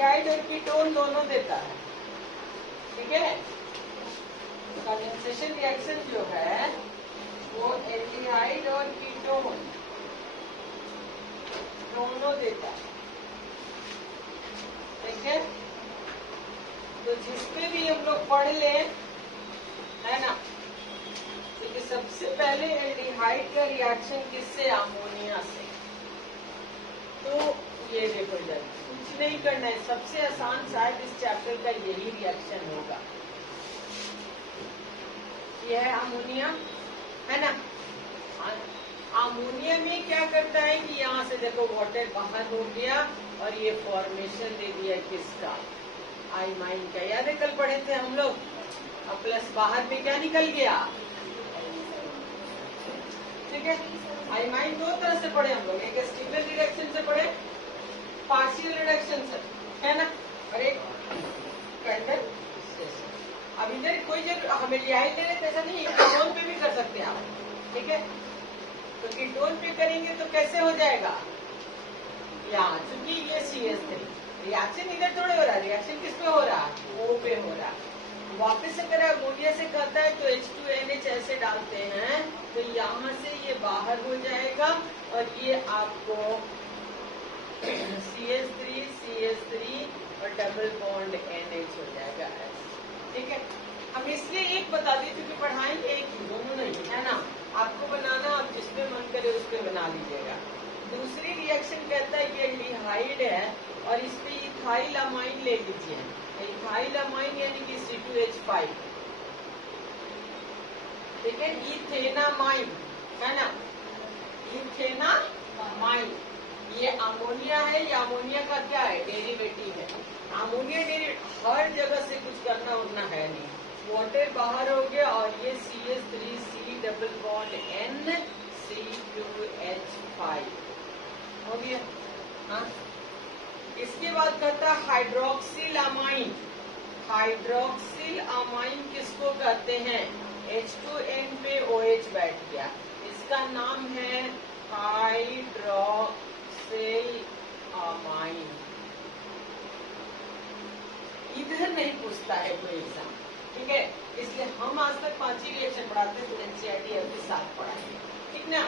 Aldehyde और ketone दोनों देता है, ठीक है। कंडेंसेशन रिएक्शन जो है वो एल्डिहाइड और कीटोन दोनों देता है, ठीक है। तो जिसमें भी हम लोग पढ़ ले, है ना, क्योंकि सबसे पहले एल्डिहाइड का रिएक्शन किससे, अमोनिया से। तो ये देखो जरा, कुछ नहीं करना है, सबसे आसान शायद इस चैप्टर का यही रिएक्शन होगा। यह है अमोनिया, है ना। अमोनिया में क्या करता है कि यहाँ से देखो वाटर बाहर हो गया और ये फॉर्मेशन दे दिया किसका, आइमाइन का। याद है कल पढ़े थे हम लोग, और प्लस बाहर में क्या निकल गया, ठीक है। आइमाइन दो तरह से पढ़े हम लोग, एक स्टीफन रिडक्शन से पढ़े, पार्शियल रिडक्शन से, है ना, और एक कंडेंसेशन। अब इधर कोई जब हम एल्डिहाइड ले रहे थे ऐसा नहीं, कीटोन पे भी कर सकते हैं आप, ठीक है। तो कीटोन पे करेंगे तो कैसे हो जाएगा, यहाँ चूंकि ये CH3 रिएक्शन इधर थोड़े हो रहा है, रिएक्शन किस पे हो रहा है, O पे हो रहा है। वापस अगर अमोनिया से कहता है तो H2NH ऐसे डालते हैं तो यहाँ से ये बाहर हो जाएगा और ये आपको CH3 और डबल बॉन्ड NH हो जाएगा, ठीक है। हम इसलिए एक बता दें क्योंकि पढ़ाएंगे एक ही, दोनों नहीं, है ना। आपको बनाना, आप जिसपे मन करे उस पे बना लीजिएगा। दूसरी रिएक्शन कहता है कि एल्डिहाइड है और इस पे इथाइल अमाइन ले लीजिए, इथाइल अमाइन यानी कि C2H5, ठीक है। इथेनामाइन, है ना, इथेनामाइन, ये अमोनिया है, ये अमोनिया का क्या है, डेरिवेटिव है। अमोनिया डेरिवेटिव हर जगह से कुछ करना उतना है नहीं, वाटर बाहर हो गया और ये CH3C double bond N C2H5 हो गया, हाँ। इसके बाद कहता है हाइड्रोक्सिल अमाइन। हाइड्रोक्सिल अमाइन किसको कहते हैं, H2N पे OH बैठ गया, इसका नाम है हाइड्रोक्सिल अमाइन। इधर नहीं पूछता है कोई एग्जाम, ठीक है। इसलिए हम आज तक 5 ही रिएक्शन पढ़ाते हैं, तो NCERT के साथ पढ़ाएंगे, ठीक ना।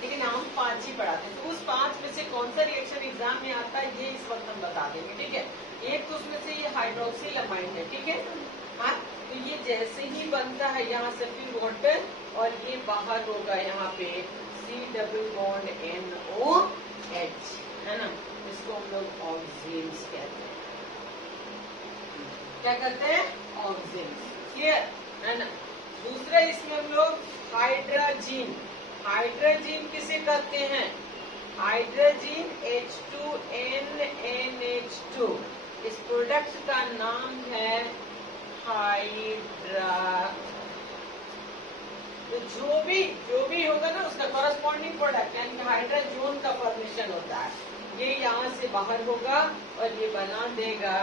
लेकिन हम 5 ही पढ़ाते हैं, तो उस 5 में से कौन सा रिएक्शन एग्जाम में आता है ये इस वक्त हम बता देंगे, ठीक है। एक तो उसमें से ये हाइड्रोक्सिल अमाइन है, ठीक है, हाँ। तो ये जैसे ही बनता है यहाँ से फिर वाटर और ये बाहर होगा यहाँ पे C डबल बॉन्ड NOH, है ना। इसको हम लोग ऑक्सीन्स कहते हैं, क्या कहते हैं, ऑक्सीन्स, क्लियर, है ना। दूसरा इसमें हम लोग हाइड्रोजीन, हाइड्रोजीन किसे कहते हैं, हाइड्रोजीन H2NNH2, इस प्रोडक्ट का नाम है हाइड्रा। तो जो भी होगा ना उसका कॉरस्पॉन्डिंग प्रोडक्ट यानी हाइड्रोजोन का फॉर्मेशन होता है, ये यहाँ से बाहर होगा और ये बना देगा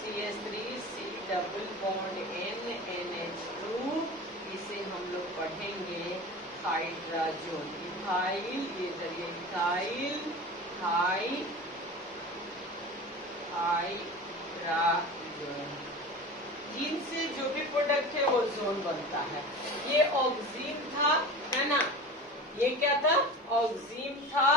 CH3C डबल बॉन्ड NNH2, इसे हम लोग पढ़ेंगे हाइड्रोजोन, इथाइल, ये जरिए इथाइल हाइड्रोजन। जीन से जो भी प्रोडक्ट है वो जोन बनता है। ये ऑक्सीन था, है ना, ये क्या था, ऑक्सीन था,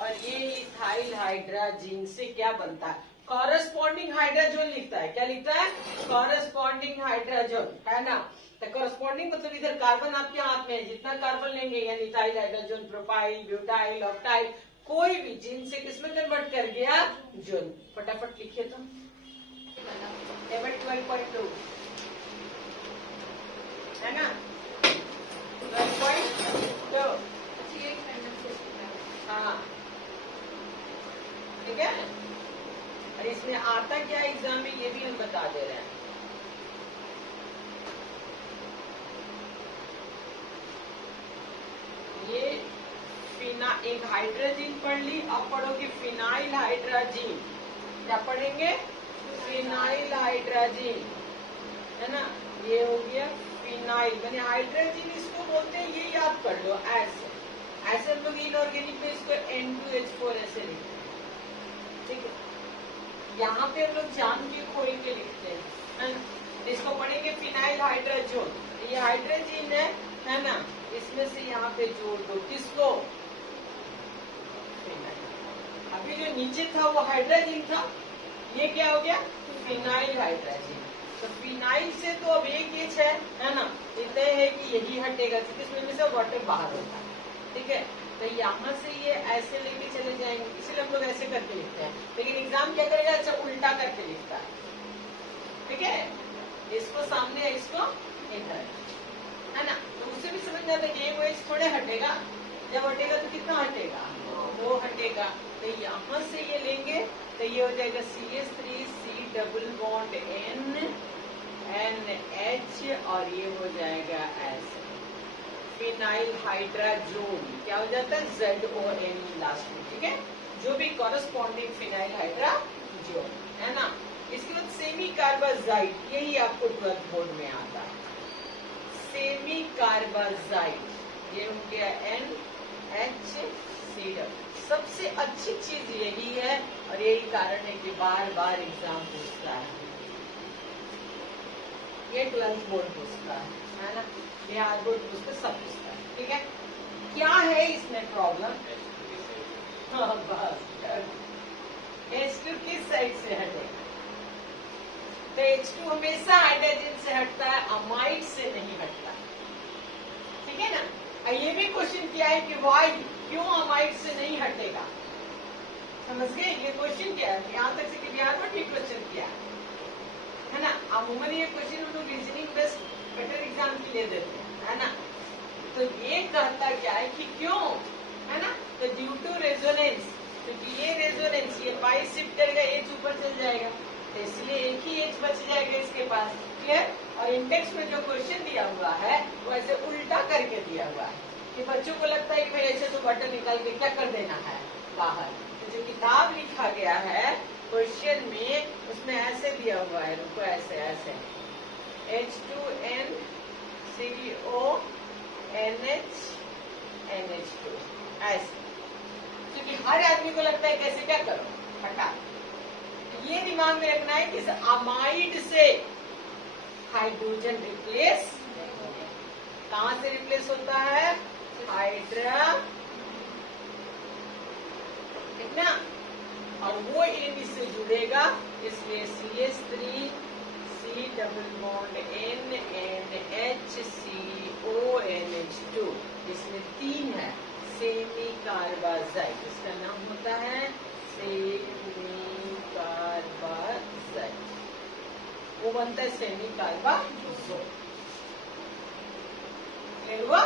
और ये इथाइल हाइड्रोजीन से क्या बनता है, कॉरस्पॉन्डिंग हाइड्रोजन लिखता है, क्या लिखता है, कॉरस्पॉन्डिंग हाइड्रोजन, है ना। तो कॉरस्पॉन्डिंग मतलब इधर कार्बन आपके हाथ में है, जितना कार्बन लेंगे यानी ethyl hydrogen, propyl, butyl, octyl, कोई भी जिन से किसमें कन्वर्ट कर गया, जोन। फटाफट लिखिए तो टेबल 12.2, है ना, 12.2, हाँ, ठीक है। और इसमें आता क्या एग्जाम में ये भी हम बता दे रहे हैं। ये एक हाइड्रोजीन पढ़ ली, अब पढ़ोगे फिनाइल हाइड्रोजीन, क्या पढ़ेंगे, फिनाइल हाइड्रोजीन, है ना। ये हो गया फिनाइल, मैंने हाइड्रोजीन इसको बोलते हैं, ये याद कर लो, ऐसे हम लोग इनऑर्गेनिक में इसको N2H4 ऐसे लिखते हैं, ठीक है। यहाँ पे हम लोग जान के खोल के लिखते हैं, है ना। इसको पढ़ेंगे फिनाइल हाइड्रोजोन, ये हाइड्रोजन है ना, इसमें से यहाँ पे जोड़ दो किसको, फिनाइल। अभी जो नीचे था वो हाइड्रोजन था, ये क्या हो गया, फिनाइल हाइड्रोजन। तो फिनाइल से तो अब एक एच है ना, इतना है कि यही हटेगा क्योंकि इसमें से वाटर बाहर होता है, ठीक है। तो यहाँ से ये ऐसे लेके चले जाएंगे, इसीलिए हम लोग ऐसे करके लिखते हैं, लेकिन एग्जाम क्या करेगा, अच्छा उल्टा करके लिखता है, ठीक है। इसको सामने इसको इधर, है ना। तो उससे भी समझ में आता है ये वो एच थोड़े हटेगा, जब हटेगा तो कितना हटेगा, वो हटेगा। तो यहाँ से ये लेंगे तो ये हो जाएगा CH3 C double bond NH और ये हो जाएगा ऐसे फिनाइल हाइड्राजोन, क्या हो जाता है ZON लास्ट में, ठीक है। जो भी कॉरेस्पॉन्डिंग फिनाइल हाइड्राजोन, है ना। इसके बाद सेमी कार्बाजाइड, यही आपको 12th बोर्ड में आता है, सेमी कार्बाजाइड, ये हो गया NHCl। सबसे अच्छी चीज यही है और यही कारण है कि बार बार एग्जाम पूछता है, ये 12th बोर्ड पूछता है ना, बिहार बोर्ड पूछता, सब पूछता है, ठीक है। क्या है इसमें प्रॉब्लम, हाँ बस H2 किस साइड से हटेगा, तो H2 हमेशा हाइड्रोजन से हटता है, अमाइड से नहीं हटता, ठीक है ना। ये भी क्वेश्चन किया है कि वाई, क्यों अमाइड से नहीं हटेगा, समझ गए, ये क्वेश्चन क्या है, यहाँ तक से कि बिहार में ठीक क्वेश्चन किया है ना। अमूमन ये क्वेश्चन हम लोग रीजनिंग बेस्ड बेटर एग्जाम के लिए देते हैं, है ना। तो ये कहता क्या है कि क्यों, है ना, तो ड्यू टू रेजोनेंस, क्योंकि ये रेजोनेंस, ये पाई शिफ्ट करेगा, एच ऊपर चल जाएगा, तो इसलिए एक ही एच बच जाएगा इसके पास, क्लियर। और इंडेक्स में जो क्वेश्चन दिया हुआ है वो ऐसे उल्टा करके दिया हुआ है कि बच्चों को लगता है कि भाई ऐसे तो बटन निकाल के क्या कर देना है बाहर, तो जो किताब लिखा गया है क्वेश्चन में उसमें ऐसे दिया हुआ है, रुको ऐसे ऐसे H2N CO NH NH2 ऐसे, क्योंकि हर आदमी को लगता है कैसे क्या करो हटा। ये दिमाग में रखना है कि इस अमाइड से हाइड्रोजन रिप्लेस, कहां से रिप्लेस होता है, हाइड्रा, ठीक ना, और वो एन से जुड़ेगा, इसलिए CH3 C double bond NH NH2, इसमें 3 है, सेमी कार्बाजाइड, इसका नाम होता है सेमी कार्बाजाइड, वो बनता है सेमी कार्बाजोन, हुआ।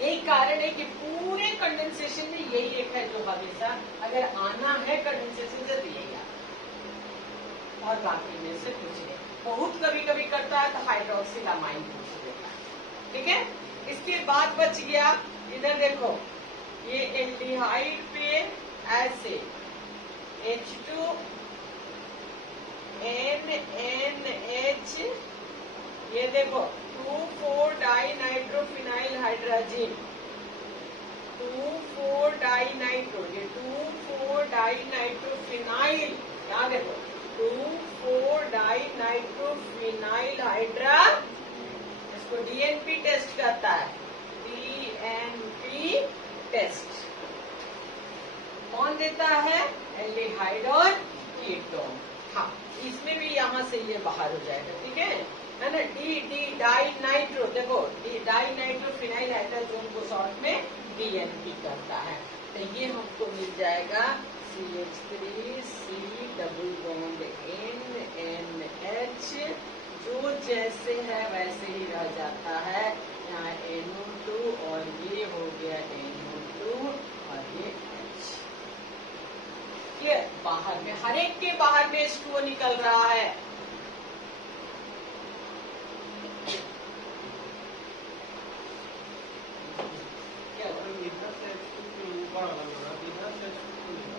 यही कारण है कि पूरे कंडेंसेशन में यही एक है जो हमेशा अगर आना है कंडेंसेशन से तो यही आता, और बाकी में से कुछ नहीं। बहुत कभी कभी करता है तो हाइड्रोक्सिलामाइन पूछ देता है, ठीक है। इसके बाद बच गया, इधर देखो ये एल्डिहाइड पे ऐसे H2 NNH, ये देखो 2,4-डाइनाइट्रोफिनाइल हाइड्रोजन, 2,4-डाइनाइट्रो, ये 2,4-डाइनाइट्रोफिनाइल, यहाँ देखो 2,4-डाइनाइट्रोफिनाइल हाइड्रा, इसको DNP टेस्ट कहता है, DNP टेस्ट कौन देता है, एल्डिहाइड और कीटोन। हाँ, इसमें भी यहाँ से ये बाहर हो जाएगा, ठीक है ना। डाइनाइट्रो, देखो डाइनाइट्रोफिनाइल हाइड्रोजन को शॉर्ट में DNP करता है, तो ये हमको मिल जाएगा CH3 C double bond NNH, जो जैसे है वैसे ही रह जाता है, यहाँ NO2 और ये हो गया NO2 और ये H, ये बाहर में, हर एक के बाहर में H2O निकल रहा है।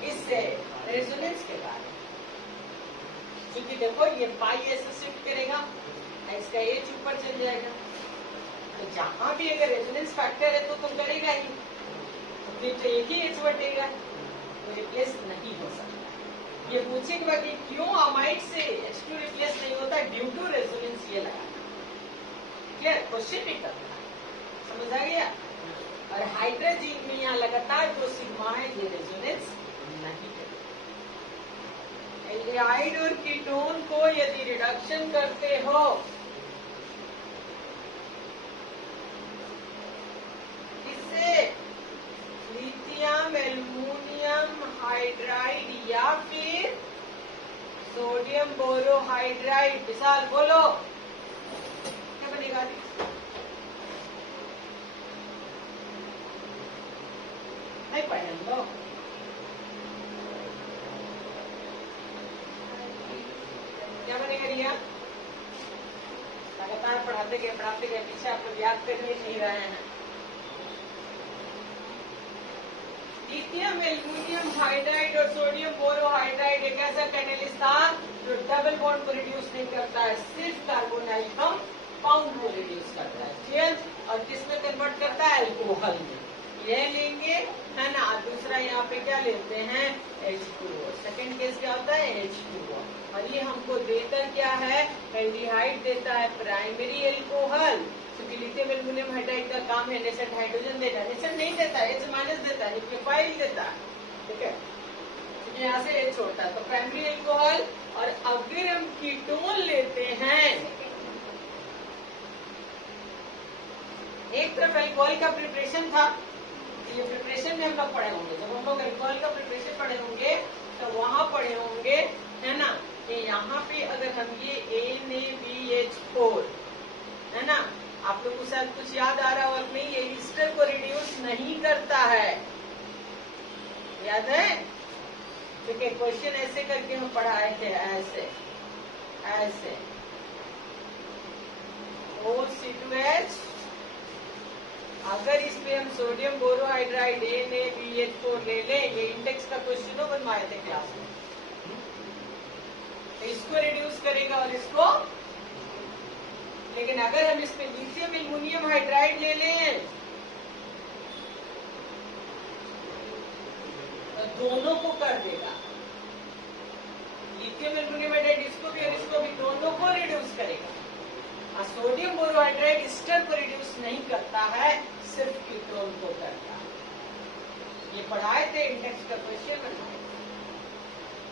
इससे रेजोनेंस के बाद, क्योंकि देखो ये पाई ऐसे शिफ्ट करेगा, इसका एच ऊपर चल जाएगा, तो जहां भी अगर रेजोनेंस फैक्टर है तो करेगा ही, तो फिर तो एक ही एच बटेगा, तो रिप्लेस नहीं हो सकता, ये पूछेगा कि क्यों अमाइड से H2 रिप्लेस नहीं होता, ड्यू टू रेजोनेंस, ये लगाना। क्लियर, क्वेश्चन भी करना है, समझ आ गया। और हाइड्रोजन में यहाँ लगातार जो सिग्मा है ये रेजोनेंस नहीं करेगा। एल्डिहाइड और कीटोन को यदि रिडक्शन करते हो किससे, लिथियम एल्युमिनियम हाइड्राइड या फिर सोडियम बोरोहाइड्राइड, विशाल बोलो क्या बनेगा? नहीं पढ़े हम लोग, क्या बनेगा रिया? लगातार पढ़ाते गए पीछे आप लोग याद करने नहीं रहे हैं। लिथियम एल्युमिनियम हाइड्राइड और सोडियम बोरोहाइड्राइड एक ऐसा कैटेलिस्ट था जो डबल बॉन्ड को रिड्यूस नहीं करता है, सिर्फ कार्बोनाइल कंपाउंड को रिड्यूस करता है। क्लियर? और किसमें कन्वर्ट करता है? अल्कोहल में। ये लेंगे है ना। दूसरा यहाँ पे क्या लेते हैं? H2O। सेकेंड केस क्या होता है? H2O। और ये हमको देता क्या है? एल्डिहाइड देता है, प्राइमरी अल्कोहल। क्योंकि लिथियम एल्युमिनियम हाइड्राइड का काम है नेसेंट हाइड्रोजन देता है, नेसेंट नहीं देता है, H माइनस देता है, न्यूक्लियोफाइल देता है। ठीक है, तो यहाँ से H होता है, तो प्राइमरी अल्कोहल। और अगर हम कीटोन लेते हैं, एक तरफ अल्कोहल का प्रिपरेशन था, ये प्रिपरेशन में हम लोग पढ़े होंगे। जब हम लोग अल्कोहल का प्रिपरेशन पढ़े होंगे तो वहां पढ़े होंगे है ना कि यहाँ पे अगर हम ये NaBH4 है ना, आप लोग को शायद कुछ याद आ रहा हो नहीं, ये ईस्टर को रिड्यूस नहीं करता है, याद है? ठीक है, क्वेश्चन ऐसे करके हम पढ़ाए थे, ऐसे ऐसे OC2H। अगर इसमें हम सोडियम बोरोहाइड्राइड NaBH4 ले लें, ये इंडेक्स का क्वेश्चन बनवाए थे क्लास में, तो इसको रिड्यूस करेगा और इसको। लेकिन अगर हम इसमें लिथियम एल्युमिनियम हाइड्राइड ले लें तो दोनों को कर देगा। लिथियम एल्युमिनियम हाइड्राइड इसको भी और इसको भी, दोनों को रिड्यूस करेगा। और सोडियम बोरोहाइड्राइड ईस्टर को रिड्यूस नहीं करता है, सिर्फ कीटोन को करता है। ये पढ़ाए थे, इंडेक्स का क्वेश्चन बनाए।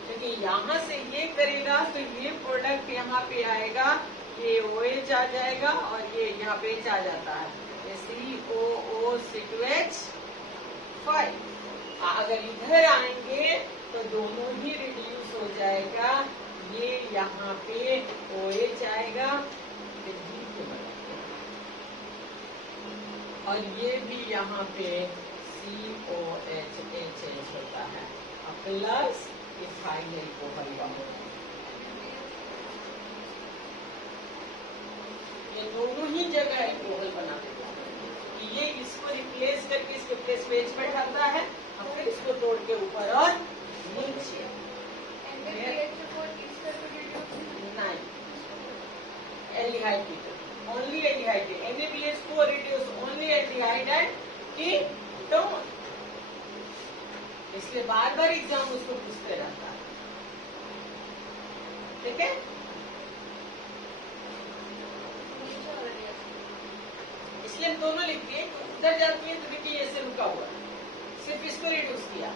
क्योंकि यहाँ से ये करेगा तो ये प्रोडक्ट यहाँ पे आएगा, ये OH आ जाएगा और ये यहाँ पे H आ जाता है, ये COO6H5। अगर इधर आएंगे तो दोनों ही रिड्यूस हो जाएगा, ये यहाँ पे OH आएगा और ये भी यहाँ पे COHH होता है, प्लस इथाइल अल्कोहल का होता है। ये दोनों ही जगह अल्कोहल बना देता है। ये इसको रिप्लेस करके इसके प्लेस पेज पे डालता है और फिर इसको तोड़ के ऊपर और नीचे। नहीं, aldehyde only aldehyde, NaBH4 reduce only aldehyde and ketone. इसलिए बार बार एग्जाम उसको पूछते रहता है। ठीक है, इसलिए हम दोनों लिखते हैं। उधर जाती है तो देखिए ऐसे रुका हुआ, सिर्फ इसको रिड्यूस किया,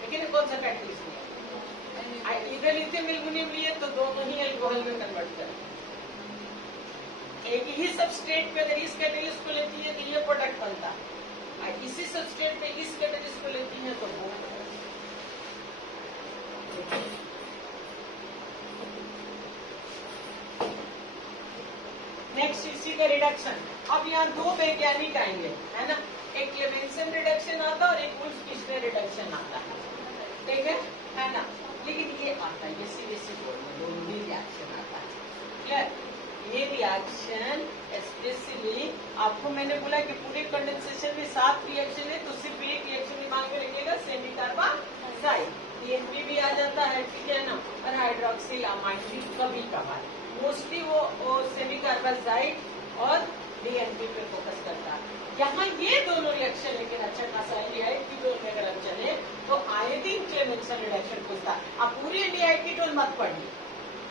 लेकिन कौन सा कैटेलिस्ट लिया? इधर लिथियम एल्युमिनियम लिए तो दोनों ही अल्कोहल में कन्वर्ट करें। एक ही सबस्ट्रेट पे अगर इस कैटेलिस्ट को लेती है तो ये प्रोडक्ट बनता है, और इसी सबस्ट्रेट पे इस कैटेलिस्ट को लेती है तो वो। नेक्स्ट इसी का रिडक्शन। अब यहाँ दो वैज्ञानिक आएंगे है ना, एक क्लेमेंसन रिडक्शन आता है और एक वुल्फ-किस्लर रिडक्शन आता है। ठीक है ना, लेकिन ये आता है, ये सीरियसली बोलना, दोनों ही रिएक्शन आता है। क्लियर? ये रिएक्शन स्पेशली आपको मैंने बोला कि पूरे कंडेंसेशन में 7 रिएक्शन है, तो सिर्फ एक रिएक्शन दिमाग में रखिएगा, सेमी कार्बाइड। TNP भी आ जाता है, ठीक है ना, और हाइड्रोक्सिल अमाइड भी कभी कभार, मोस्टली वो सेमी कार्बाइड और डीएनपी पे फोकस करता है। यहाँ ये दोनों रिएक्शन लेकिन अच्छा खासा एल्डिहाइड कीटोन में अगर हम चले तो आयोडीन क्लेमेंसन रिडक्शन पूछता है। आप पूरी एल्डिहाइड कीटोन मत पढ़िए,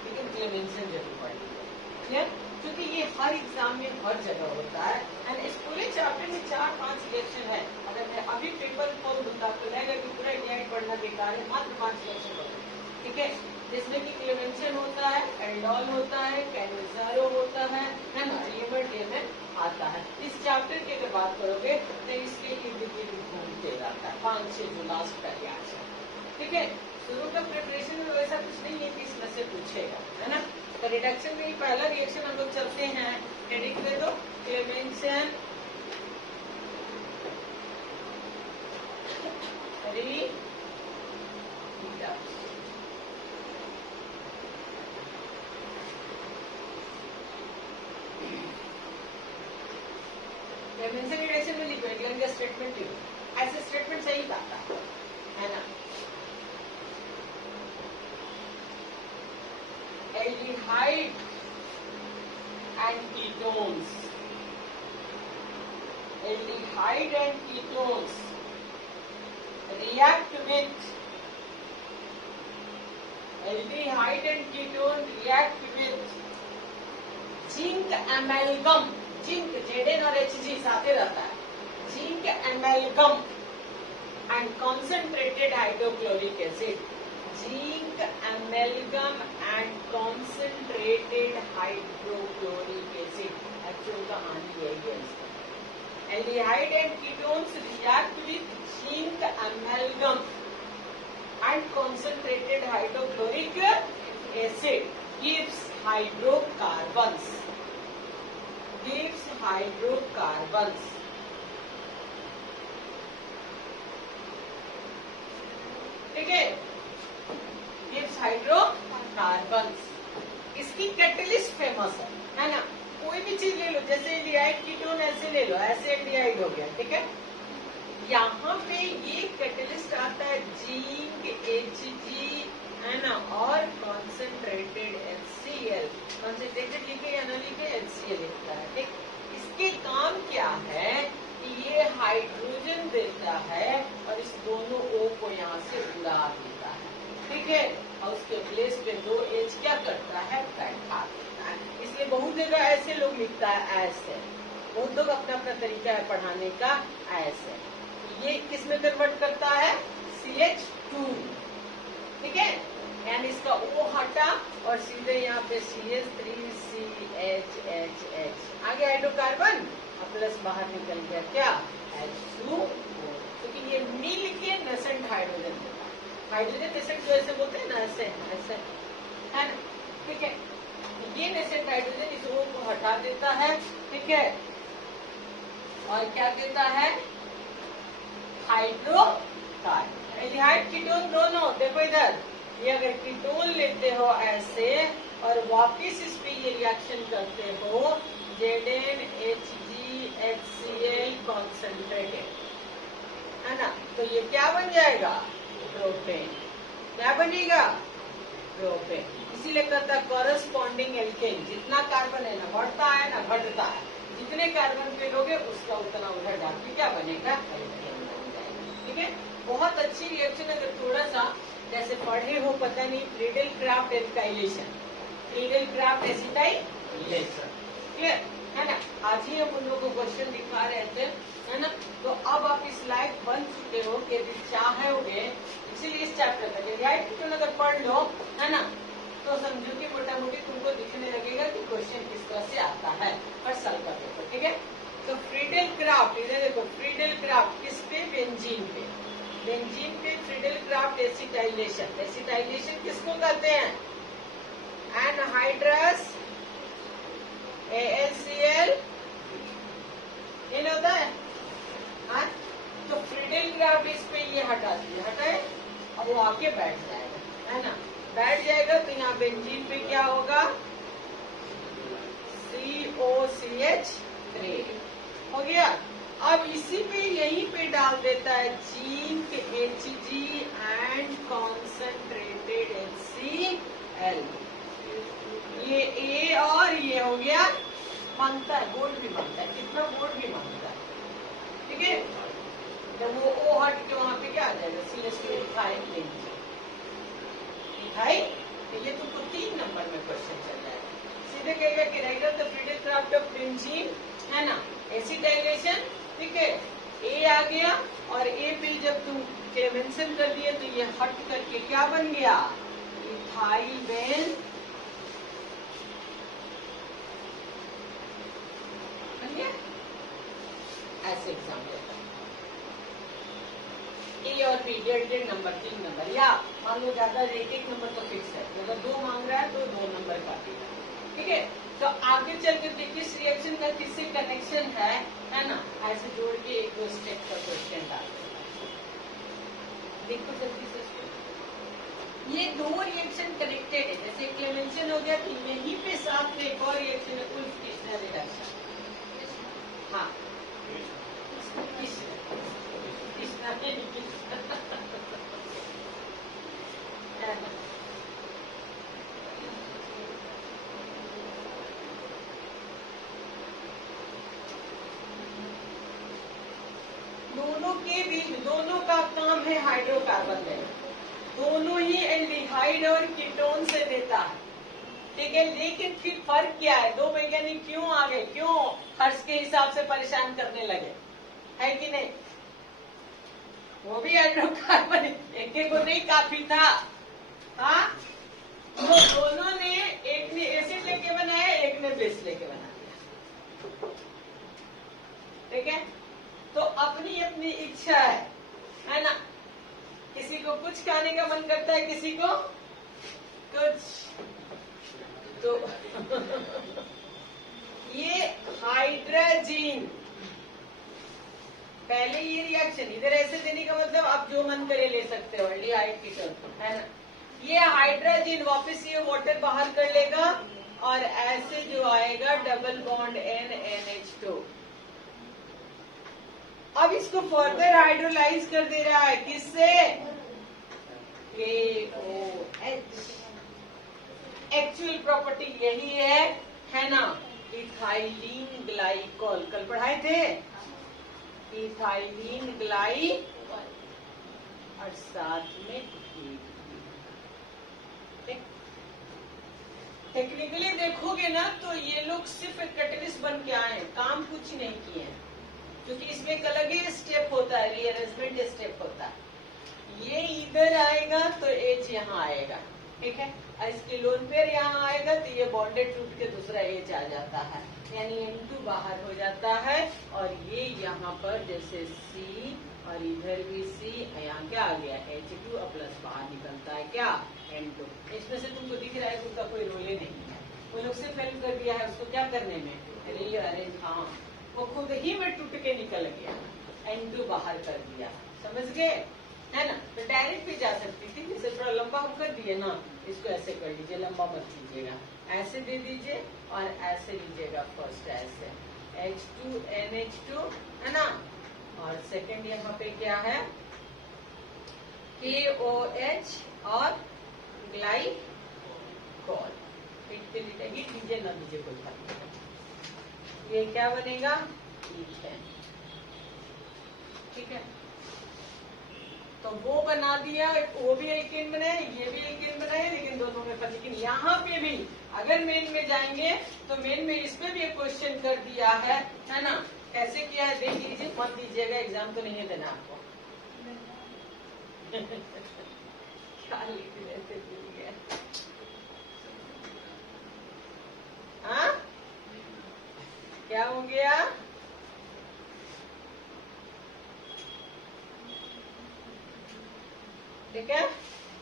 लेकिन क्लेमेंसन जरूर पढ़िए, क्लियर? क्योंकि ये हर एग्जाम में हर जगह होता है एंड इस पूरे चैप्टर में 4-5 रिएक्शन है। अगर मैं अभी पेपर खोल दूँ तो आपको लगेगा कि पूरा एल्डिहाइड पढ़ना बेकार है, मात्र 5 रिएक्शन होते हैं, ठीक है? जिसमें कि क्लेमेंसन होता है, एल्डोल होता है, कैनिजारो होता है ना, ये आता है। इस चैप्टर की अगर बात करोगे तो इसके इर्द-गिर्द घूमते रहता है 5-6 जो लास्ट का रिएक्शन, ठीक है? शुरू का प्रिपरेशन में वैसा कुछ नहीं है कि इसमें से पूछेगा, है ना? तो रिडक्शन में पहला रिएक्शन हम लोग चलते हैं, हेडिंग दे दो क्लेमेंसन क्लेमेंसन रिडक्शन में लिखो स्टेटमेंट लिखो, ऐसे स्टेटमेंट सही आता है ना? Aldehyde and ketones. Aldehyde and ketones react with aldehyde and ketone react with zinc amalgam. Zinc Zn और Hg साथे रहता है. Zinc amalgam and concentrated hydrochloric acid. Zinc amalgam and concentrated hydrochloric acid. Actual कहानी यही है इसका. Aldehyde and ketones react with zinc amalgam and concentrated hydrochloric acid gives hydrocarbons. Gives hydrocarbons. ठीक है? Gives hydrocarbons. इसकी कैटलिस्ट फेमस है ना? कोई भी चीज ले लो, जैसे एल्डिहाइड कीटोन ऐसे ले लो, ऐसे एल्डिहाइड हो गया, ठीक है? यहाँ पे ये कैटलिस्ट आता है जिंक Hg, है ना, और कॉन्सेंट्रेटेड HCl. कॉन्सेंट्रेटेड लिखे या ना लिखे, HCl लिखता है, ठीक? इसके काम क्या है कि ये हाइड्रोजन देता है और इस दोनों O को यहाँ से उड़ा देता है, ठीक है? और उसके प्लेस पे 2H क्या करता है, बैठा देता है. इसलिए बहुत जगह ऐसे लोग लिखता है ऐसे, बहुत लोग अपना अपना तरीका है पढ़ाने का ऐसे. ये किसमें कन्वर्ट करता है, CH2, ठीक है? एंड इसका O हटा और सीधे यहाँ पे CH3CHHH आ गया हाइड्रोकार्बन, प्लस बाहर निकल गया क्या, H2O. क्योंकि ये मिल के नेसेंट हाइड्रोजन देता है. हाइड्रोजन नेसेंट जो ऐसे बोलते हैं ना, ऐसे ऐसे, है ना, ठीक है? ये नेसेंट हाइड्रोजन इस O को हटा देता है, ठीक है? और क्या देता है, हाइड्रोकार्बन. एल्डिहाइड कीटोन दोनों देखो इधर, ये अगर कीटोन लेते हो ऐसे और वापिस इस पे ये रिएक्शन करते हो, Zn Hg HCl कॉन्सेंट्रेटेड, है ना, तो ये क्या बन जाएगा, प्रोपेन. क्या बनेगा, प्रोपेन. इसीलिए कहता है कॉरेस्पॉन्डिंग एल्केन. जितना कार्बन है ना बढ़ता है ना घटता है, जितने कार्बन पे लोगे उसका उतना उधर डाल के क्या बनेगा, एल्केन बन जाएगा, ठीक है? बहुत अच्छी रिएक्शन. अगर थोड़ा सा जैसे पढ़े हो पता नहीं, Friedel craft alkylation, Friedel craft acetylation, clear है ना? आज ही हम उन लोगों को क्वेश्चन दिखा रहे थे, है ना? तो अब आप इस लायक बन चुके हो कि यदि चाहोगे, इसीलिए इस चैप्टर का एल्डिहाइड कीटोन अगर पढ़ लो, है ना, तो समझो कि मोटा मोटी तुमको दिखने लगेगा कि क्वेश्चन किस तरह से आता है और सॉल्व कर देखो, ठीक है? तो फ्रीडेल क्राफ्ट, इधर देखो, फ्रीडेल क्राफ्ट किस पे, बेंजीन पे. बेंजीन पे फ्रीडेल क्राफ्ट एसिटाइलेशन. एसिटाइलेशन किसको कहते हैं, एनहाइड्रस AlCl इन होता है. हाँ, तो फ्रीडेल क्राफ्ट इस पे ये हटा दिया, हटाए, अब वो आके बैठ जाएगा, है ना? बैठ जाएगा तो यहाँ बेंजीन पे क्या होगा, COCH3 हो गया. अब इसी पे यहीं पे डाल देता है zinc Hg and concentrated HCl. ये A और ये हो गया मांगता है, बोर्ड भी मांगता है, कितना बोर्ड भी मांगता है, ठीक है। जब वो ओ हट के वहां पे क्या आ जाएगा, CH2 इथाइल ले लीजिए, इथाइल। तो ये तुमको 3 नंबर में क्वेश्चन चल जाएगा। सीधे कहेगा कि right the Friedel of benzene, है ना, एसिटाइलेशन, ठीक है। ए आ गया, और ए पे जब तुम मेंशन कर दिए तो ये हट करके क्या बन गया, इथाइल बेन बन गया। ऐसे एग्जाम लेता है। ए और बी डेड नंबर 3 नंबर, या मान लो ज्यादा एक नंबर तो फिक्स है, अगर 2 मांग रहा है तो 2 नंबर का देगा, ठीक है। तो आगे चल के देखिए इस रिएक्शन का किससे कनेक्शन है ना, ऐसे जोड़ के एक दो स्टेप का क्वेश्चन डाल देखो जल्दी से। ये 2 रिएक्शन कनेक्टेड है, जैसे क्लेमेंशन हो गया तो यहीं पे साथ में एक और रिएक्शन है, उल्फ किस्ना रिडक्शन। हाँ दोनों के बीच, दोनों का काम है हाइड्रोकार्बन देना, दोनों ही एल्डिहाइड और कीटोन से देता है, ठीक है। लेकिन फिर फर्क क्या है, 2 वैज्ञानिक क्यों आ गए, क्यों हर्ष के हिसाब से परेशान करने लगे, है कि नहीं। वो भी हाइड्रोकार्बन एक को नहीं काफी था, हाँ। वो दोनों ने, एक ने एसिड लेके बनाया, एक ने बेस लेके बना दिया, ठीक है। तो अपनी अपनी इच्छा है ना, किसी को कुछ खाने का मन करता है, किसी को कुछ। तो ये हाइड्रोजन, पहले ये रिएक्शन इधर ऐसे देने का मतलब आप जो मन करे ले सकते हो, एल्डिहाइड कीटोन, है ना। ये हाइड्रोजन वापस ये वाटर बाहर कर लेगा, और ऐसे जो आएगा डबल बॉन्ड NH2। अब इसको फर्दर हाइड्रोलाइज कर दे रहा है, किससे, KOH। एक्चुअल प्रॉपर्टी यही है ना, इथाइलिन ग्लाइकॉल, कल पढ़ाए थे, इथाइलिन ग्लाई और साथ में टेक्निकली देखोगे ना तो ये लोग सिर्फ एक कैटलिस्ट बन के आए, काम कुछ नहीं किए हैं, क्योंकि इसमें एक अलग ही स्टेप होता है, रीअरेंजमेंट स्टेप होता है। ये इधर आएगा तो H यहाँ आएगा, ठीक है, और इसकी लोन पेयर यहाँ आएगा तो ये बॉन्डेड टूट के दूसरा H आ जाता है, यानी N2 बाहर हो जाता है, और ये यहाँ पर जैसे C और इधर भी C, यहाँ क्या आ गया H2 प्लस बाहर निकलता है क्या, N2। इसमें से तुमको दिख रहा है उसका कोई रोल ही नहीं है, वो लोग सिर्फ हेल्प कर दिया है उसको क्या करने में, रीअरेंज, हाँ, वो खुद ही में टूट के निकल गया, N2 बाहर कर दिया, समझ गए, है ना। तो डायरेक्ट भी जा सकती थी, जैसे थोड़ा लंबा हम कर दिए ना, इसको ऐसे कर लीजिए, लंबा मत कीजिएगा, ऐसे दे दीजिए और ऐसे लीजिएगा, फर्स्ट ऐसे H2 NH2, है ना, और सेकंड यहाँ पे क्या है, KOH और ग्लाइकॉल। हिट दीजिए ना दीजिए कोई फर्क नहीं, ये क्या बनेगा, ईथेन, ठीक है। तो वो बना दिया, वो भी एल्केन बनाए, ये भी एल्केन बनाए, लेकिन दोनों में फर्क। लेकिन यहाँ पे भी अगर मेन में जाएंगे तो मेन में इस पे भी एक क्वेश्चन कर दिया है ना, कैसे किया है देख लीजिए, मत दीजिएगा, एग्जाम तो नहीं है देना आपको। क्या लिख रहे थे, भूल गया, हाँ क्या हो गया, ठीक है,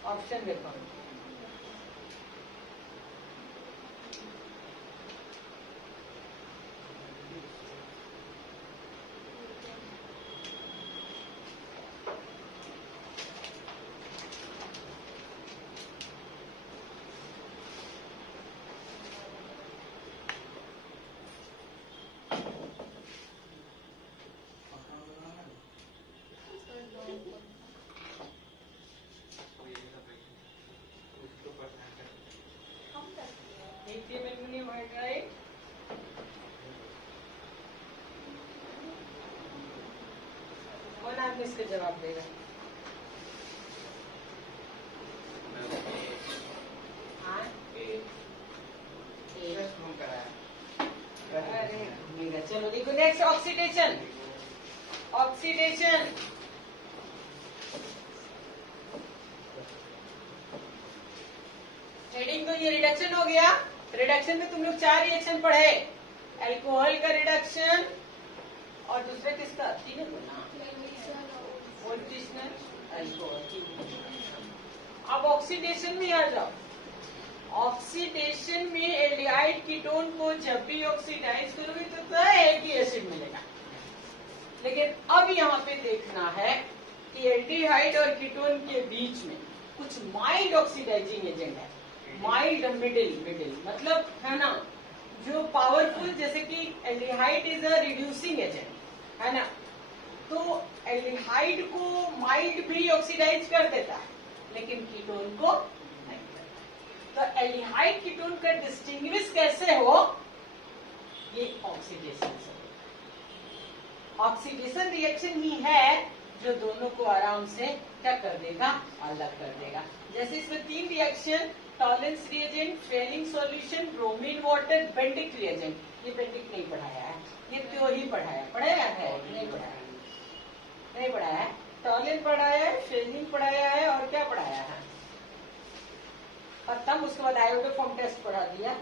ऑप्शन देखो, इसका जवाब देगा? हाँ? अरे घूमेगा। चलो देखो नेक्स्ट, ऑक्सीडेशन। ऑक्सीडेशन हेडिंग तो ये रिडक्शन हो गया। रिडक्शन में तुम लोग 4 रिएक्शन पढ़े, अल्कोहल का रिडक्शन और दूसरा किसका, तीनों को ना, अल्कोहल। अब ऑक्सीडेशन में आ जाओ। ऑक्सीडेशन में एल्डिहाइड कीटोन को जब भी ऑक्सीडाइज करोगे तो तय है कि एसिड मिलेगा। लेकिन अब यहाँ पे देखना है कि एल्डिहाइड और कीटोन के बीच में कुछ माइल्ड ऑक्सीडाइजिंग एजेंट है। माइल्ड मिडिल मतलब है ना, जो पावरफुल, जैसे कि aldehyde is a reducing agent है ना, तो एल्डिहाइड को माइल्ड भी ऑक्सीडाइज कर देता है लेकिन कीटोन को नहीं करता। तो एल्डिहाइड कीटोन का डिस्टिंग्विश कैसे हो, ये ऑक्सीडेशन से। ऑक्सीडेशन रिएक्शन ही है जो दोनों को आराम से क्या कर देगा, अलग कर देगा। जैसे इसमें 3 reaction, Tollens reagent, Fehling solution, bromine water, Benedict reagent. ये बेंडिक नहीं पढ़ाया है, ये थ्योरी पढ़ाया है, नहीं पढ़ाया है। टॉलेंस पढ़ाया है, फेलिंग पढ़ाया है और क्या पढ़ाया है, और तब उसके बाद आयोडोफॉर्म टेस्ट पढ़ा दिया।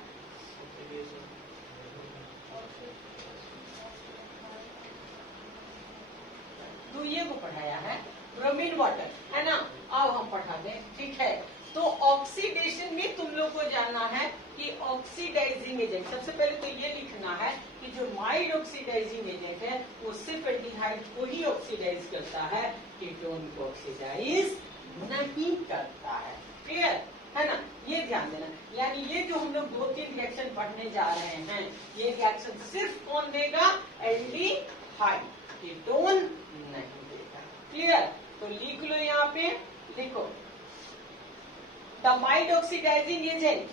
तो ये को पढ़ाया है, ब्रोमीन वाटर है ना। अब हम पढ़ा दें, ठीक है। तो ऑक्सीडेशन में तुम लोग को जानना है कि ऑक्सीडाइजिंग एजेंट, सबसे पहले तो ये लिखना है कि जो माइल्ड ऑक्सीडाइजिंग एजेंट है वो सिर्फ एल्डिहाइड को ही ऑक्सीडाइज करता है, कीटोन को ऑक्सीडाइज नहीं करता है। क्लियर है ना, ये ध्यान देना। यानी ये जो हम लोग 2-3 रिएक्शन पढ़ने जा रहे हैं, ये रिएक्शन सिर्फ कौन देगा, एल्डिहाइड, कीटोन नहीं देगा। क्लियर, तो लिख लो, यहाँ पे लिखो, the mild oxidizing agent,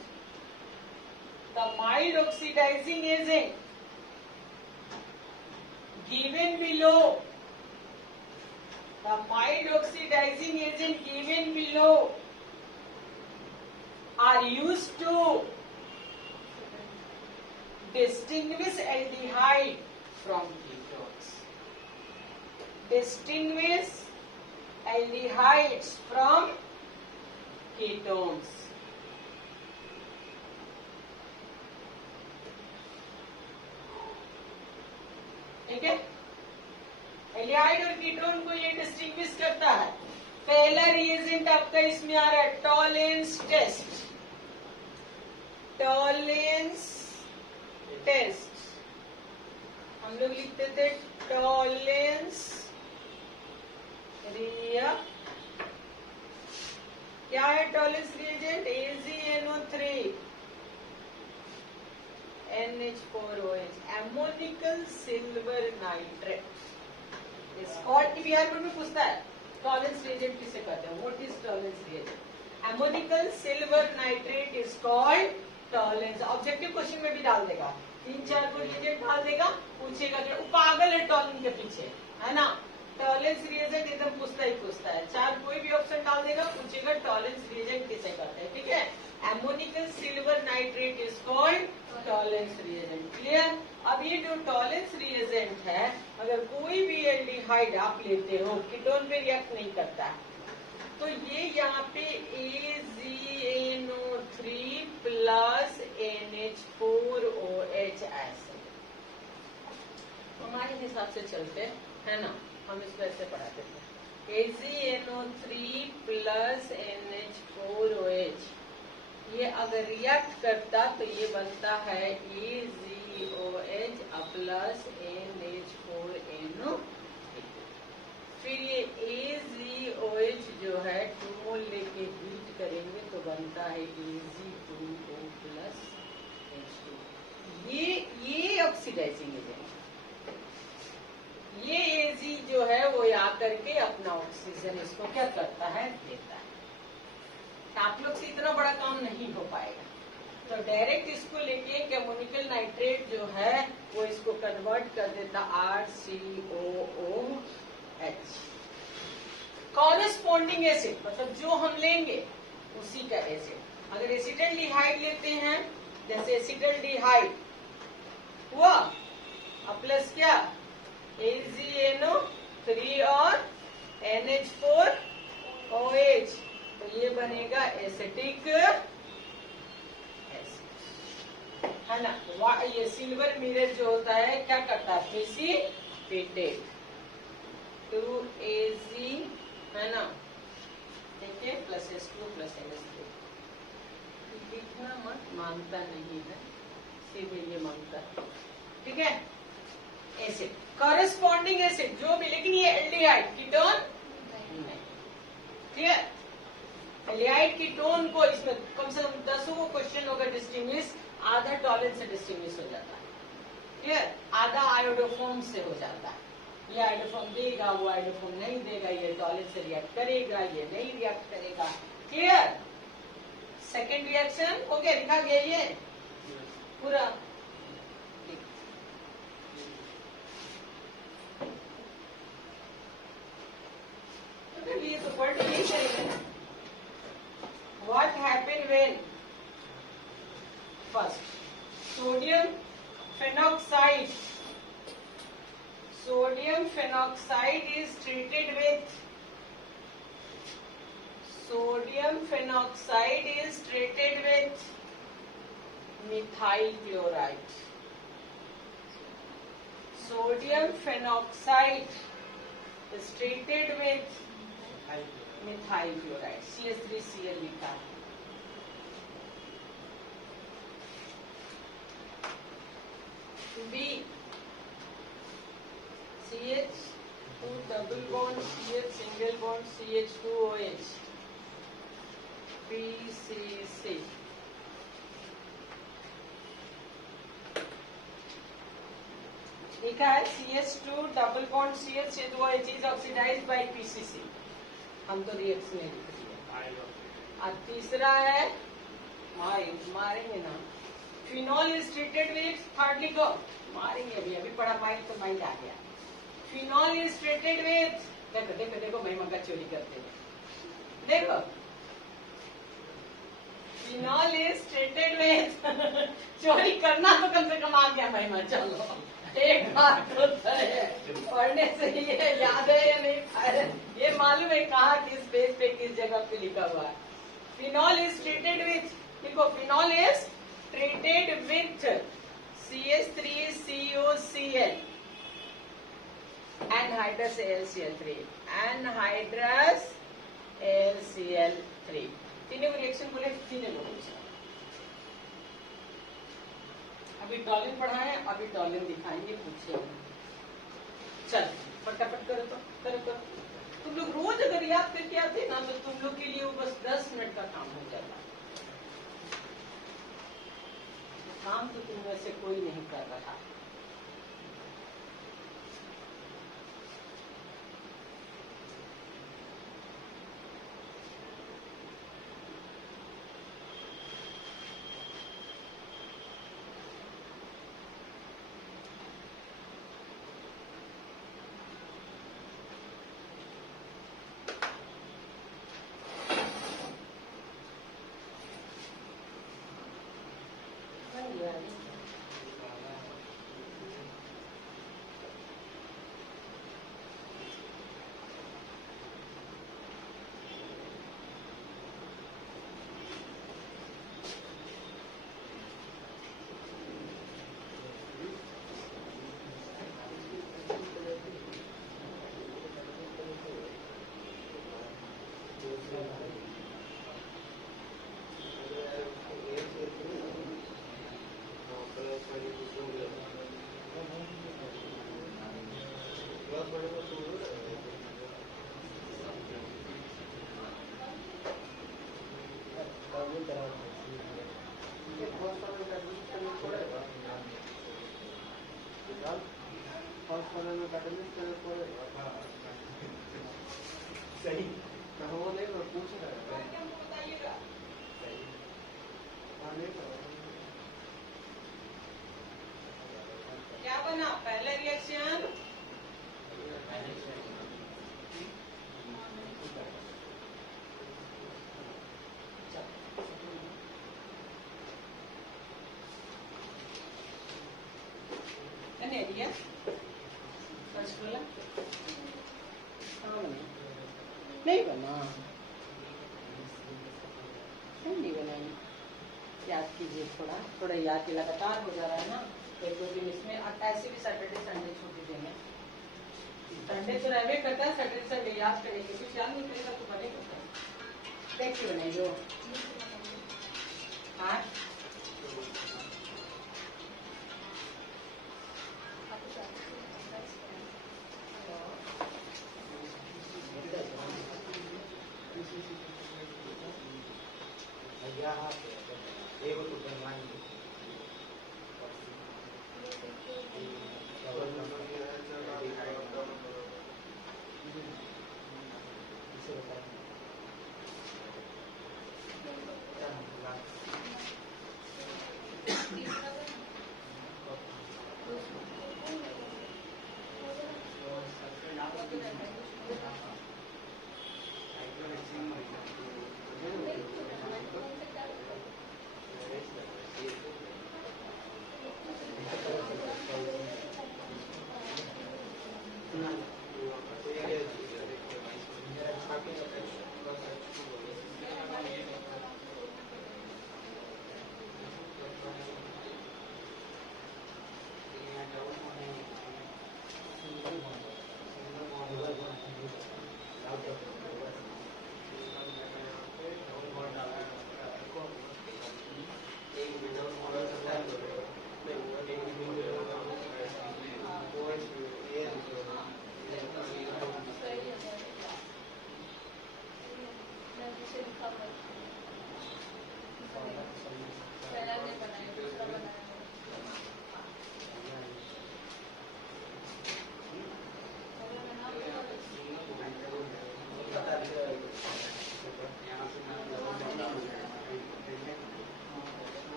the mild oxidizing agent given below, the mild oxidizing agent given below are used to distinguish aldehyde from ketones. Distinguish aldehydes from ketones. ठीक है, एल्डिहाइड और कीटोन को ये डिस्टिंग्विश करता है। पहला रिएजेंट आपका इसमें आ रहा है टॉलेंस टेस्ट। टॉलेंस टेस्ट हम लोग लिखते थे टॉलेंस रिएक्शन। क्या है Tollens reagent, AgNO3 NH4OH, ammoniacal silver nitrate. Bihar में पूछता है टॉलेंस रिएजेंट किसे कहते हैं, what is Tollens reagent? Ammoniacal silver nitrate is called Tollens. Objective question में भी डाल देगा, 3-4 को रिएजेंट डाल देगा, पूछेगा जो पागल है टॉलेंस के पीछे, है ना। टॉलेंस रिएजेंट एकदम पूछता है, 4 कोई भी ऑप्शन डाल देगा, पूछेगा टॉलेंस रिएजेंट किसे कहते हैं। ठीक है, ammoniacal silver nitrate is called Tollens reagent. Clear. अब ये जो टॉलेंस रिएजेंट है, अगर कोई भी एल्डिहाइड आप लेते हो, कीटोन पे रिएक्ट नहीं करता है, तो ये यहाँ पे AgNO3 प्लस NH4OH ऐसे हमारे हिसाब से चलते है ना, हम इसको ऐसे पढ़ाते थे, AgNO3 प्लस NH4OH। ये अगर रिएक्ट करता तो ये बनता है AgOH प्लस NH4NO। फिर ये AgOH जो है 2 मोल लेके हीट करेंगे तो बनता है Ag2O प्लस H2। ये ऑक्सीडाइजिंग एजेंट, ये Ag जो है वो आकर के अपना ऑक्सीजन इसको क्या करता है, देता है। आप लोग से इतना बड़ा काम नहीं हो पाएगा, तो डायरेक्ट इसको लेके एमोनिकल नाइट्रेट जो है वो इसको कन्वर्ट कर देता RCOOH। कॉरेस्पॉन्डिंग एसिड मतलब जो हम लेंगे उसी का एसिड। अगर एसिटल्डिहाइड लेते हैं, जैसे एसिटल्डिहाइड हुआ अब प्लस क्या AgNO3 और NH4OH, तो ये बनेगा एसिटिक एसिड, है ना। ये सिल्वर मिरर जो होता है क्या करता है, प्रेसिपिटेट 2Ag, है ना, ठीक है, प्लस H2 प्लस NH3। लिखना मत, मानता नहीं है, सीधे ये मांगता है, ठीक है। एसिड कॉरेस्पॉन्डिंग एसिड जो भी, लेकिन ये एल्डिहाइड कीटोन नहीं, ठीक है। एल्डिहाइड कीटोन को इसमें कम से कम 10 को क्वेश्चन होगा डिस्टिंग्विश, आधा टॉलेंट से डिस्टिंग्विश हो जाता है, ठीक है, आधा आयोडोफॉर्म से हो जाता है। ये आयोडोफॉर्म देगा, वो आयोडोफॉर्म नहीं देगा, ये टॉलेंट से रिएक्ट करेगा, ये नहीं रिएक्ट करेगा, क्लियर। सेकेंड रिएक्शन हो गया, लिखा गया ये पूरा। ये तो पढ़ नहीं करेंगे। What happened when first sodium phenoxide is treated with methyl chloride. Sodium phenoxide is treated with methyl chloride, CH3Cl लिखा है। B CH2 double bond CH single bond CH2OH PCC। लिखा है CH2 double bond CH H2OH is oxidized by PCC। हम तो reaction नहीं लिख रही है। और तीसरा है मारेंगे ना, phenol is treated with, third लिखो, मारेंगे अभी पढ़ा माइंड तो माइंड आ गया। फिनॉल इज ट्रीटेड विद, देखो देखो देखो महिमा का चोरी करते हैं, देखो फिनॉल इज ट्रीटेड विद चोरी करना तो कम से कम आ गया महिमा, चलो एक बात तो है, पढ़ने से ये याद है या नहीं, ये मालूम है कहाँ किस पेज पे किस जगह पे लिखा हुआ है। फिनॉल इज ट्रीटेड विथ, देखो phenol is treated with CH3COCl anhydrous AlCl3 anhydrous AlCl3, तीनों रिएक्शन बोले, तीनों लोग अभी टॉलिन पढ़ाए, अभी टॉलिन दिखाएंगे, पूछे चल फटाफट करो तो करो। तुम लोग रोज अगर याद करके आते ना तो तुम लोग के लिए वो बस 10 मिनट का काम हो जाता। काम तो तुम में से कोई नहीं कर रहा। सही वो नहीं पूछ रहा है क्या बना पहला रिएक्शन, एरिया पंचकूला हाँ बना नहीं बना नहीं बनाई याद कीजिए थोड़ा थोड़ा याद की लगातार हो जा रहा है ना एक दो दिन इसमें ऐसे भी सैटरडे संडे छुट्टी देंगे संडे तो रहने करता है सैटरडे संडे याद करेंगे कुछ याद नहीं करेगा तो बनेगा देखिए बनाई जो हाँ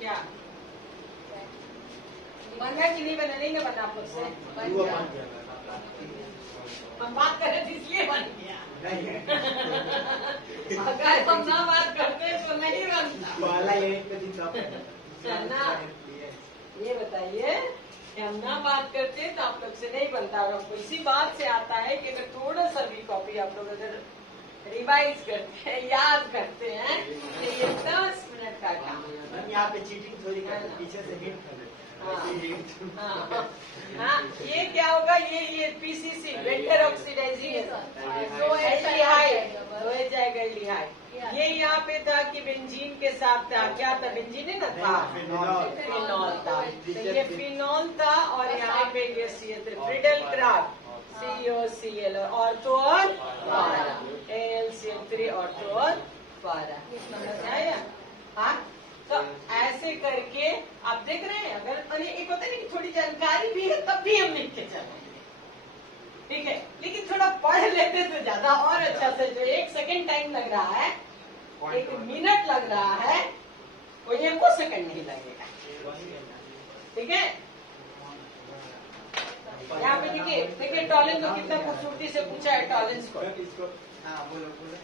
क्या बना कि नहीं बना नहीं ना बना आपको से हम बात कर रहे थे इसलिए बन गया अगर हम ना बात करते तो नहीं बनता वाला ये पे दिन का ना ये बताइए कि हम ना बात करते तो आप लोग से नहीं बनता, और हमको इसी बात से आता है कि अगर थोड़ा सा भी कॉपी आप लोग अगर रिवाइज करते हैं, याद करते हैं, तो ये 10 मिनट का काम है। यहाँ पे चीटिंग थोड़ी करते, पीछे से हिंट कर देते। हाँ, ये क्या होगा, ये पीसीसी वेंटर ऑक्सीडाइजिंग हो जाएगा लिहाई। ये यहाँ पे था कि बेंजीन के साथ था, क्या था, बेंजीन है ना था, फिनॉल था, तो ये फिनॉल था, और यहाँ पे ये फ्रिडल क्राफ्ट COCl ऑर्थो और पारा, AlCl3 ऑर्थो और पारा, समझ आया? हाँ, तो ऐसे करके आप देख रहे हैं, अगर एक होता है ना कि थोड़ी जानकारी भी है तब भी हम लिख के चलेंगे, ठीक है, लेकिन थोड़ा पढ़ लेते तो ज्यादा और अच्छा से, जो 1 सेकंड टाइम लग रहा है, 1 मिनट लग रहा है, वो 1 सेकंड नहीं लगेगा, ठीक है। यहाँ पे देखिए टॉलेंस को कितना खूबसूरती से पूछा है, टॉलेंस को। हाँ बोलो बोलो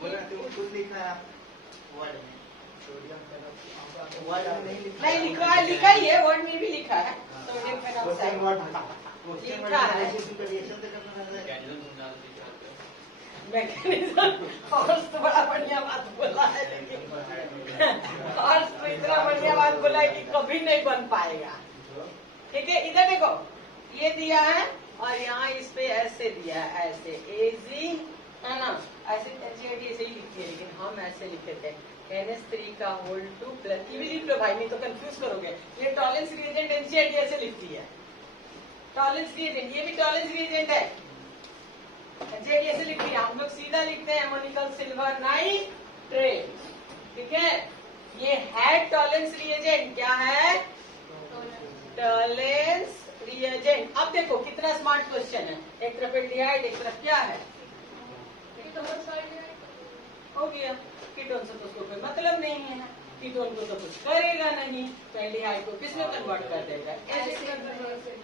बोलो, तुम खुद लिखना है वर्ड में, वर्ड में नहीं लिखा ही है, वर्ड में भी लिखा है, सोडियम पेरोक्साइड लिखा है। मैकेनिज्म और तो बड़ा बढ़िया बात बोला है, लेकिन और तो इतना बढ़िया बात बोला है कि कभी नहीं बन पाएगा, ठीक है। इधर देखो, ये दिया है और यहाँ इस पे ऐसे दिया है, ऐसे एजी है ना, ऐसे ऐसे ही लिखी है, लेकिन हम ऐसे लिखे थे NH3 का होल 2 प्लस, ये भी लिख लो भाई, नहीं तो कंफ्यूज करोगे। ये टॉलेंस रिएजेंट NCERT ऐसे लिखती है, टॉलेंस रिएजेंट, ये भी टॉलेंस रिएजेंट है, NCERT ऐसे लिखती है, हम लोग सीधा लिखते हैं एमोनिकल सिल्वर नाइट्रेट, ठीक है। ये है टॉलेंस रिएजेंट, क्या है, टॉलेंस रिएजेंट। अब देखो कितना स्मार्ट क्वेश्चन है, एक तरफ एल्डिहाइड, एक तरफ क्या है, हो गया, कीटोन से तो उसको कोई मतलब नहीं है, कीटोन को तो कुछ करेगा नहीं, तो एल्डिहाइड को किसमें कन्वर्ट कर देगा, ऐसे।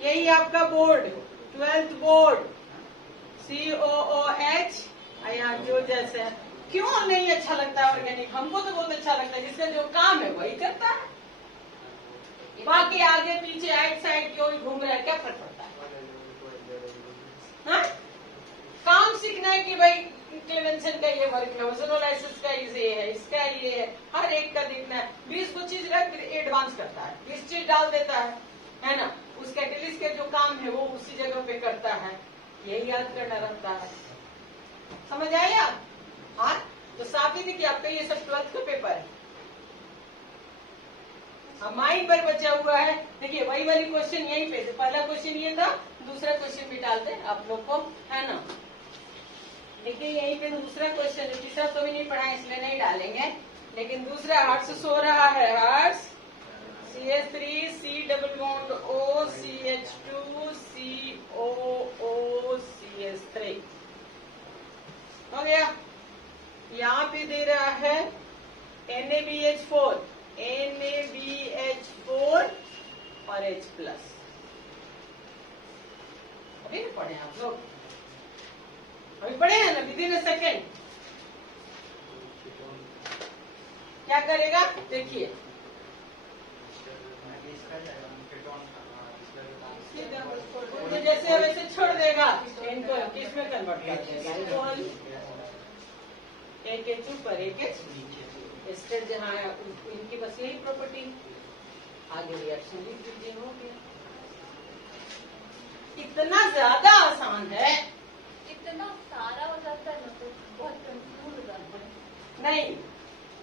यही आपका बोर्ड, 12th बोर्ड, COOH, यहाँ जो जैसे है। क्यों नहीं अच्छा लगता है ऑर्गेनिक, हमको तो बहुत अच्छा लगता है, जिसका जो काम है वही करता है, बाकी आगे पीछे आइट साइड क्यों घूम रहा है, क्या फर्क पड़ता है, हाँ? काम सीखना है कि भाई क्लेवेंसन का ये वर्क है, ओजोनोलाइसिस का ये है, इसका ये है, हर एक का देखना है। 20-25 रख एडवांस करता है, 20 चीज डाल देता है ना, उस कैटेलिस्ट का जो काम है वो उसी जगह पे करता है, यही याद करना रहता है, समझ आया? हाँ, तो साफ ही देखिए आपका ये सब 12th का पेपर है, माइंड पर बचा हुआ है। देखिए वही वाली क्वेश्चन यहीं पे, पहला क्वेश्चन ये था, दूसरा क्वेश्चन भी डालते हैं आप लोग को, है ना। देखिए यहीं पे दूसरा क्वेश्चन, तीसरा तो भी नहीं पढ़ा इसलिए नहीं डालेंगे, लेकिन दूसरा हर्ट्स हो रहा है, हर्ट्स CH3 C double bond O CH2 COO CH3 हो गया। यहाँ पे दे रहा है NaBH4 और H+, अभी नहीं पढ़े आप लोग, अभी पढ़े हैं ना, विदिन अ सेकेंड। क्या करेगा देखिए, जैसे वैसे छोड़ देगा, इनको किसमें कन्वर्ट कर देगा, एक H ऊपर एक H एस्टर, जहाँ इनकी बस यही प्रॉपर्टी, आगे रिएक्शन लिख दीजिए, हो गया। इतना ज्यादा आसान है, इतना सारा हो जाता है ना तो बहुत कंफ्यूज हो जाता है। नहीं,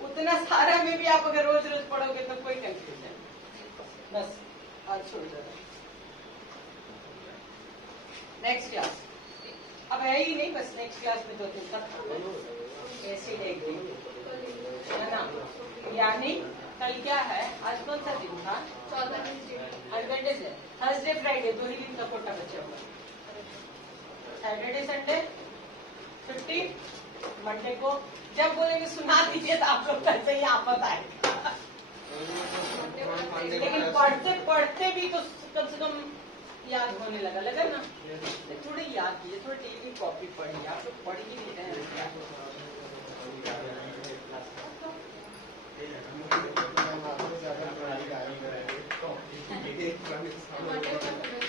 उतना सारा में भी आप अगर रोज रोज पढ़ोगे तो कोई कंफ्यूजन, बस आज छोड़ दो, नेक्स्ट क्लास अब है ही नहीं, बस नेक्स्ट क्लास में 2-3 तक एसिड एक दिन, है ना। यानी कल क्या है, आज कौन सा दिन था, वेडनेसडे, थर्सडे फ्राइडे, 2 ही दिन का कोटा बचा हुआ, सैटरडे संडे छुट्टी, मंडे को जब बोलेंगे सुना दीजिए तो आप लोग कैसे ही आपत आएगा, लेकिन पढ़ते पढ़ते भी तो कम से कम याद होने लगा ना, थोड़े याद कीजिए, थोड़ी डेली कॉपी पढ़िए, आप लोग पढ़ ही नहीं रहे हैं। ये पुराने तो सामने टमाटर का समय